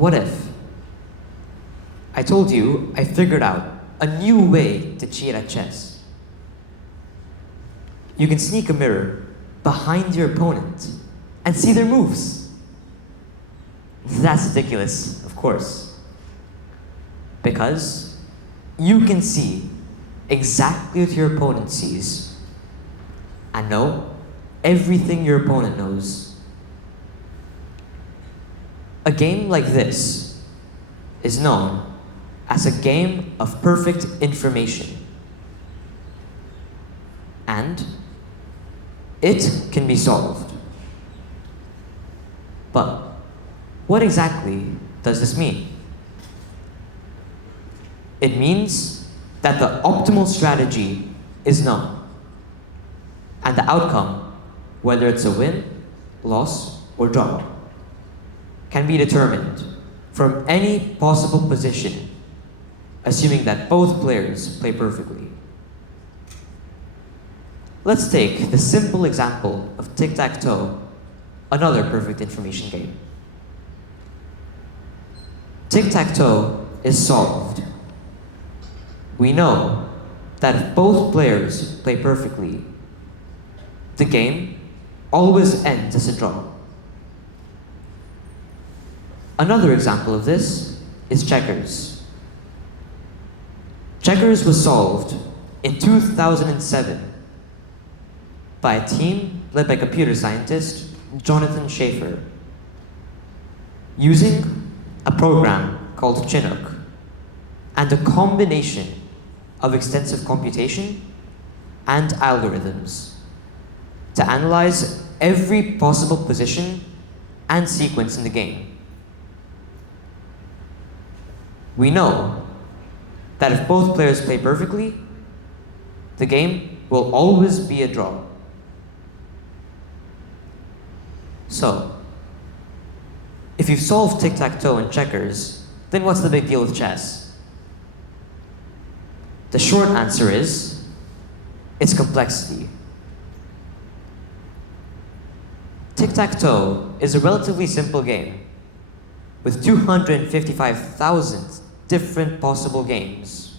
What if I told you I figured out a new way to cheat at chess? You can sneak a mirror behind your opponent and see their moves. That's ridiculous, of course, because you can see exactly what your opponent sees and know everything your opponent knows. A game like this is known as a game of perfect information, and it can be solved. But what exactly does this mean? It means that the optimal strategy is known, and the outcome, whether it's a win, loss, or draw, can be determined from any possible position, assuming that both players play perfectly. Let's take the simple example of tic-tac-toe, another perfect information game. Tic-tac-toe is solved. We know that if both players play perfectly, the game always ends as a draw. Another example of this is checkers. Checkers was solved in 2007 by a team led by computer scientist Jonathan Schaefer, using a program called Chinook and a combination of extensive computation and algorithms to analyze every possible position and sequence in the game. We know that if both players play perfectly, the game will always be a draw. So, if you've solved tic-tac-toe and checkers, then what's the big deal with chess? The short answer is, it's complexity. Tic-tac-toe is a relatively simple game with 255,000 different possible games.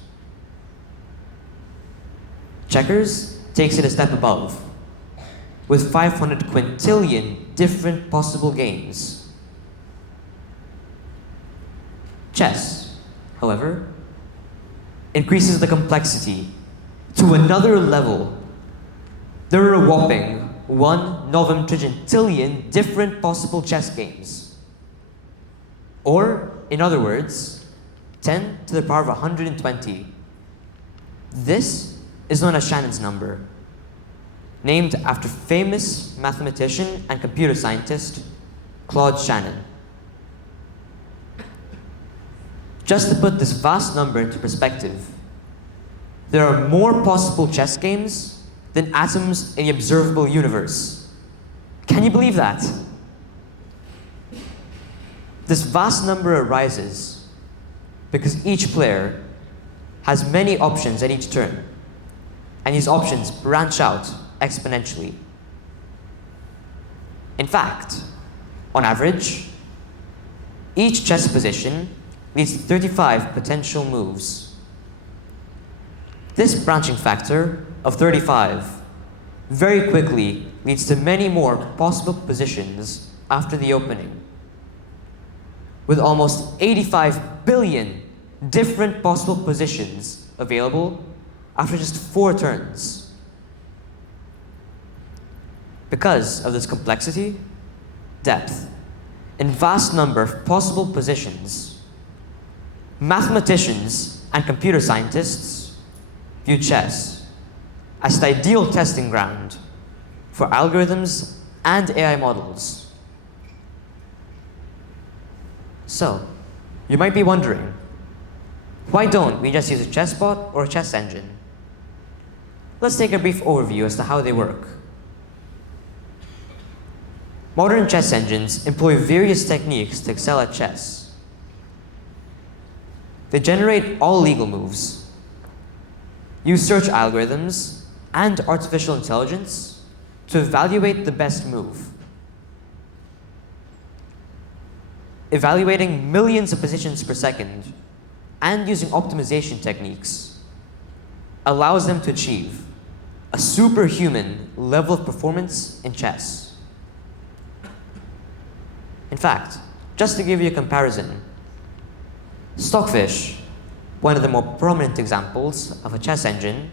Checkers takes it a step above, with 500 quintillion different possible games. Chess, however, increases the complexity to another level. There are a whopping 1 novem trigintillion different possible chess games. Or, in other words, 10 to the power of 120. This is known as Shannon's number, named after famous mathematician and computer scientist Claude Shannon. Just to put this vast number into perspective, there are more possible chess games than atoms in the observable universe. Can you believe that? This vast number arises because each player has many options at each turn, and these options branch out exponentially. In fact, on average, each chess position leads to 35 potential moves. This branching factor of 35 very quickly leads to many more possible positions after the opening, with almost 85 billion different possible positions available after just 4 turns. Because of this complexity, depth, and vast number of possible positions, mathematicians and computer scientists view chess as the ideal testing ground for algorithms and AI models. So, you might be wondering, why don't we just use a chessbot or a chess engine? Let's take a brief overview as to how they work. Modern chess engines employ various techniques to excel at chess. They generate all legal moves, use search algorithms and artificial intelligence to evaluate the best move. evaluating millions of positions per second, and using optimization techniques, allows them to achieve a superhuman level of performance in chess. In fact, just to give you a comparison, Stockfish, one of the more prominent examples of a chess engine,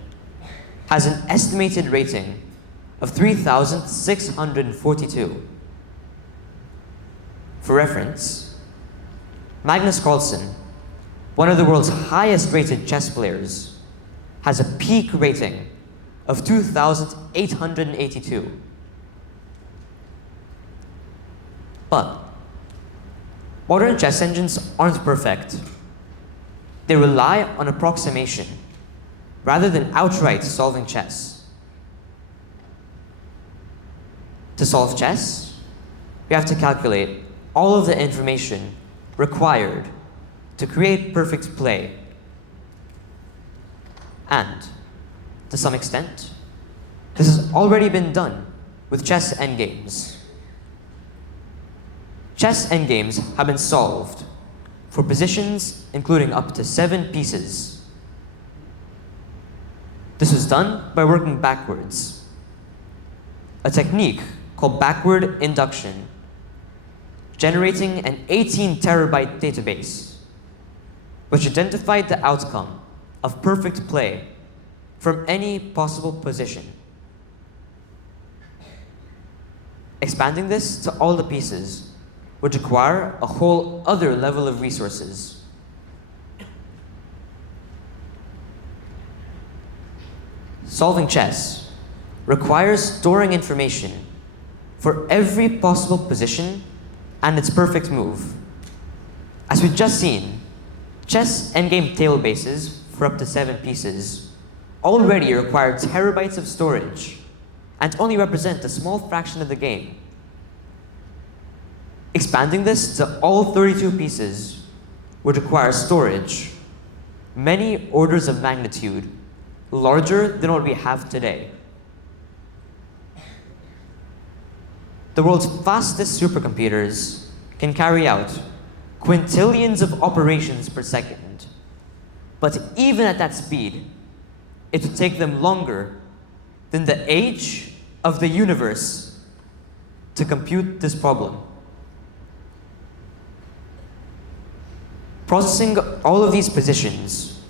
has an estimated rating of 3,642. For reference, Magnus Carlsen, one of the world's highest rated chess players, has a peak rating of 2,882. But modern chess engines aren't perfect. They rely on approximation rather than outright solving chess. To solve chess, we have to calculate all of the information required to create perfect play. And, to some extent, this has already been done with chess endgames. Chess endgames have been solved for positions including up to 7 pieces. This was done by working backwards, a technique called backward induction, generating an 18 terabyte database, which identified the outcome of perfect play from any possible position. Expanding this to all the pieces would require a whole other level of resources. Solving chess requires storing information for every possible position and its perfect move. As we've just seen, chess endgame table bases for up to 7 pieces already require terabytes of storage and only represent a small fraction of the game. Expanding this to all 32 pieces would require storage many orders of magnitude larger than what we have today. The world's fastest supercomputers can carry out quintillions of operations per second. But even at that speed, it would take them longer than the age of the universe to compute this problem. Processing all of these positions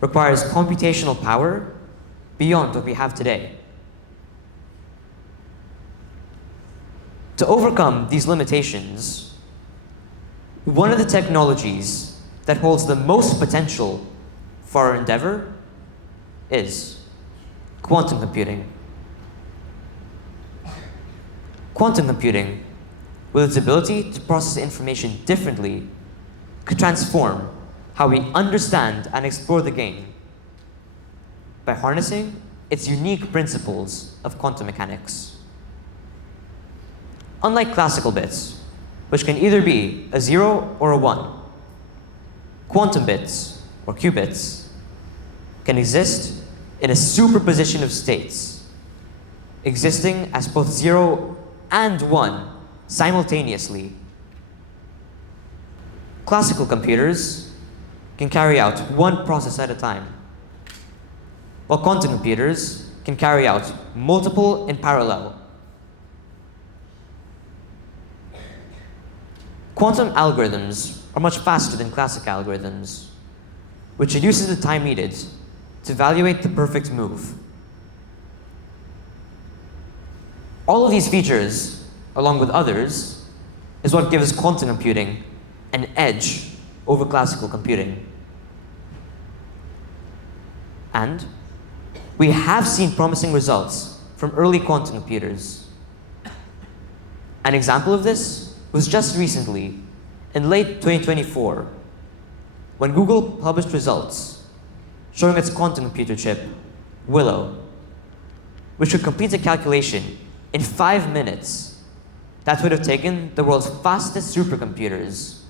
requires computational power beyond what we have today. To overcome these limitations, one of the technologies that holds the most potential for our endeavor is quantum computing. Quantum computing, with its ability to process information differently, could transform how we understand and explore the game by harnessing its unique principles of quantum mechanics. Unlike classical bits, which can either be a 0 or a 1, quantum bits, or qubits, can exist in a superposition of states, existing as both 0 and 1 simultaneously. Classical computers can carry out one process at a time, while quantum computers can carry out multiple in parallel. Quantum algorithms are much faster than classic algorithms, which reduces the time needed to evaluate the perfect move. All of these features, along with others, is what gives quantum computing an edge over classical computing. And we have seen promising results from early quantum computers. An example of this was just recently, in late 2024, when Google published results showing its quantum computer chip, Willow, which could complete a calculation in 5 minutes that would have taken the world's fastest supercomputers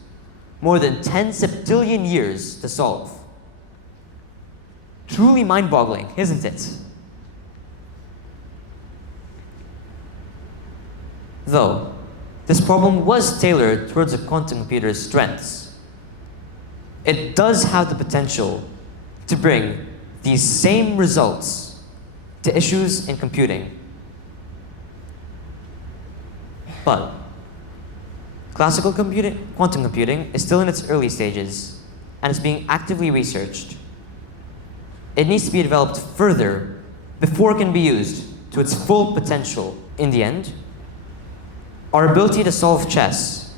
more than 10 septillion years to solve. Truly mind-boggling, isn't it? Though, this problem was tailored towards a quantum computer's strengths. It does have the potential to bring these same results to issues in computing. But classical computing, quantum computing, is still in its early stages and is being actively researched. It needs to be developed further before it can be used to its full potential. In the end, our ability to solve chess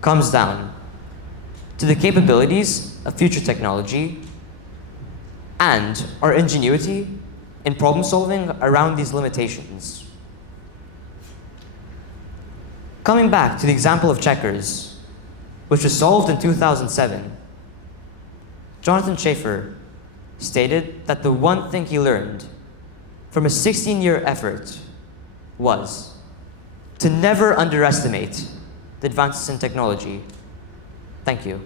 comes down to the capabilities of future technology and our ingenuity in problem solving around these limitations. Coming back to the example of checkers, which was solved in 2007, Jonathan Schaeffer stated that the one thing he learned from a 16-year effort was to never underestimate the advances in technology. Thank you.